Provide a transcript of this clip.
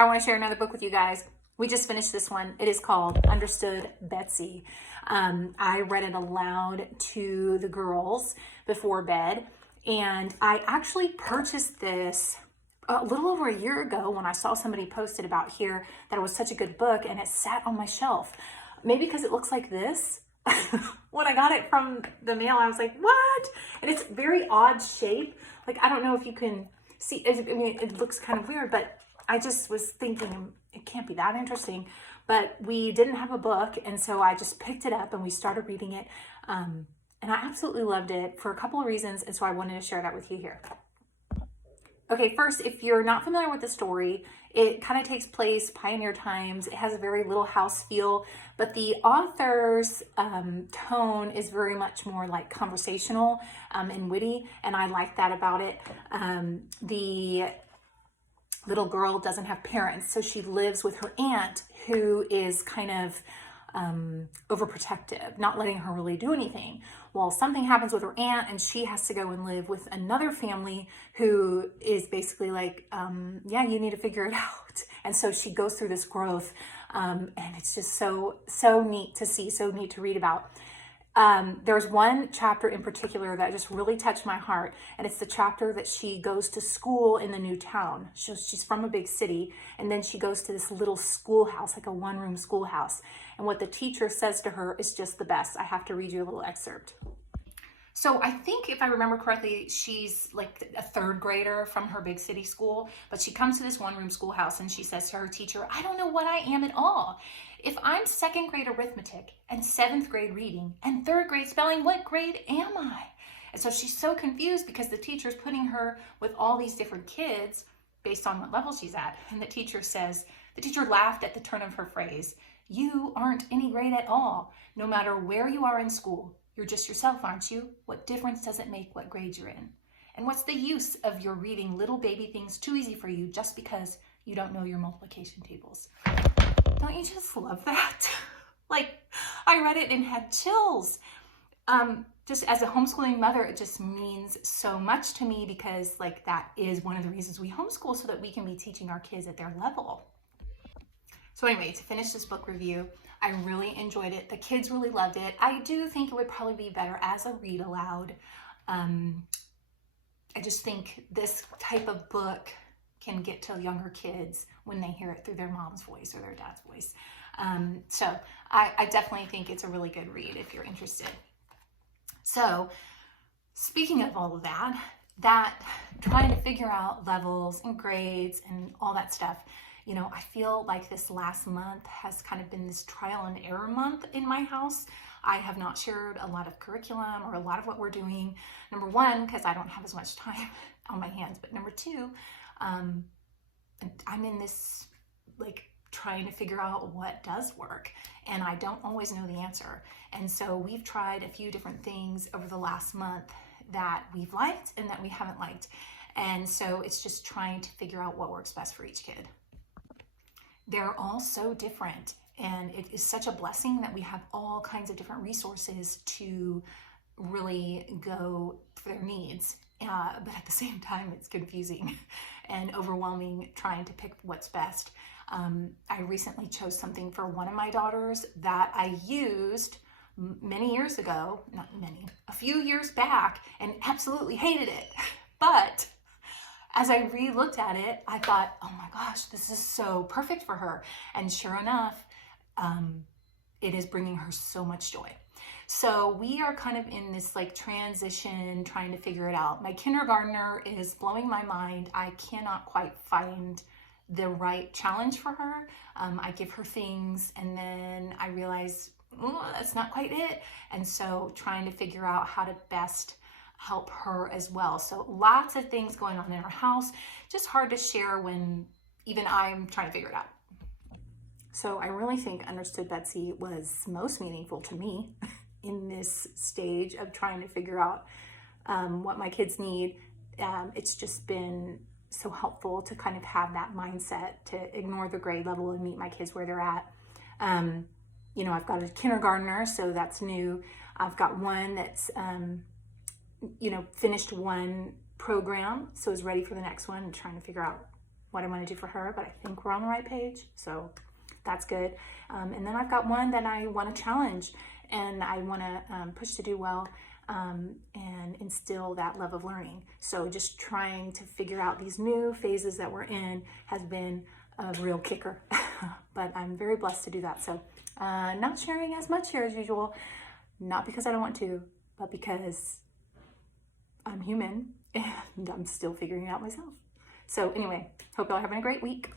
I want to share another book with you guys. We just finished this one. It is called Understood Betsy. I read it aloud to the girls before bed, and I actually purchased this a little over a year ago when I saw somebody posted about here that it was such a good book, and it sat on my shelf. Maybe because it looks like this. When I got it from the mail, I was like, what? And it's very odd shape. Like, I don't know if you can see, I mean, it looks kind of weird, but I just was thinking it can't be that interesting. But we didn't have a book, and so I just picked it up and we started reading it. And I absolutely loved it for a couple of reasons, and so I wanted to share that with you here. Okay, first, if you're not familiar with the story, it kind of takes place pioneer times. It has a very Little House feel, but the author's tone is very much more like conversational and witty, and I like that about it. The little girl doesn't have parents, so she lives with her aunt, who is kind of overprotective, not letting her really do anything. Well, something happens with her aunt, and she has to go and live with another family who is basically like, yeah, you need to figure it out. And so she goes through this growth, and it's just so neat to see, so neat to read about. There's one chapter in particular that just really touched my heart, and it's the chapter that she goes to school in the new town. She's from a big city, and then she goes to this little schoolhouse, like a one-room schoolhouse. And what the teacher says to her is just the best. I have to read you a little excerpt. So I think, if I remember correctly, she's like a third grader from her big city school, but she comes to this one-room schoolhouse and she says to her teacher, I don't know what I am at all. If I'm second grade arithmetic and seventh grade reading and third grade spelling, what grade am I? And so she's so confused because the teacher's putting her with all these different kids based on what level she's at. And the teacher laughed at the turn of her phrase. You aren't any grade at all. No matter where you are in school, you're just yourself, aren't you? What difference does it make what grade you're in? And what's the use of your reading little baby things too easy for you just because you don't know your multiplication tables? Don't you just love that? Like, I read it and had chills. Just as a homeschooling mother, it just means so much to me because, like, that is one of the reasons we homeschool, so that we can be teaching our kids at their level. So anyway, to finish this book review, I really enjoyed it. The kids really loved it. I do think it would probably be better as a read aloud. I just think this type of book can get to younger kids when they hear it through their mom's voice or their dad's voice. So I definitely think it's a really good read if you're interested. So speaking of all of that trying to figure out levels and grades and all that stuff, you know, I feel like this last month has kind of been this trial and error month in my house. I have not shared a lot of curriculum or a lot of what we're doing. Number one, because I don't have as much time on my hands. But number two, I'm in this, like, trying to figure out what does work. And I don't always know the answer. And so we've tried a few different things over the last month that we've liked and that we haven't liked. And so it's just trying to figure out what works best for each kid. They're all so different, and it is such a blessing that we have all kinds of different resources to really go for their needs. But at the same time, it's confusing and overwhelming trying to pick what's best. I recently chose something for one of my daughters that I used many years ago, a few years back, and absolutely hated it. But as I re-looked at it, I thought, oh my gosh, this is so perfect for her. And sure enough, it is bringing her so much joy. So we are kind of in this like transition, trying to figure it out. My kindergartner is blowing my mind. I cannot quite find the right challenge for her. I give her things and then I realize, that's not quite it. And so trying to figure out how to best help her as well. So lots of things going on in our house, just hard to share when even I'm trying to figure it out. So I really think Understood Betsy was most meaningful to me in this stage of trying to figure out what my kids need. It's just been so helpful to kind of have that mindset to ignore the grade level and meet my kids where they're at. You know, I've got a kindergartner, so that's new. I've got one that's finished one program, so is ready for the next one and trying to figure out what I want to do for her, but I think we're on the right page, so that's good. And then I've got one that I want to challenge, and I want to push to do well, and instill that love of learning. So just trying to figure out these new phases that we're in has been a real kicker, but I'm very blessed to do that. So not sharing as much here as usual, not because I don't want to, but because I'm human and I'm still figuring it out myself. So anyway, hope y'all are having a great week.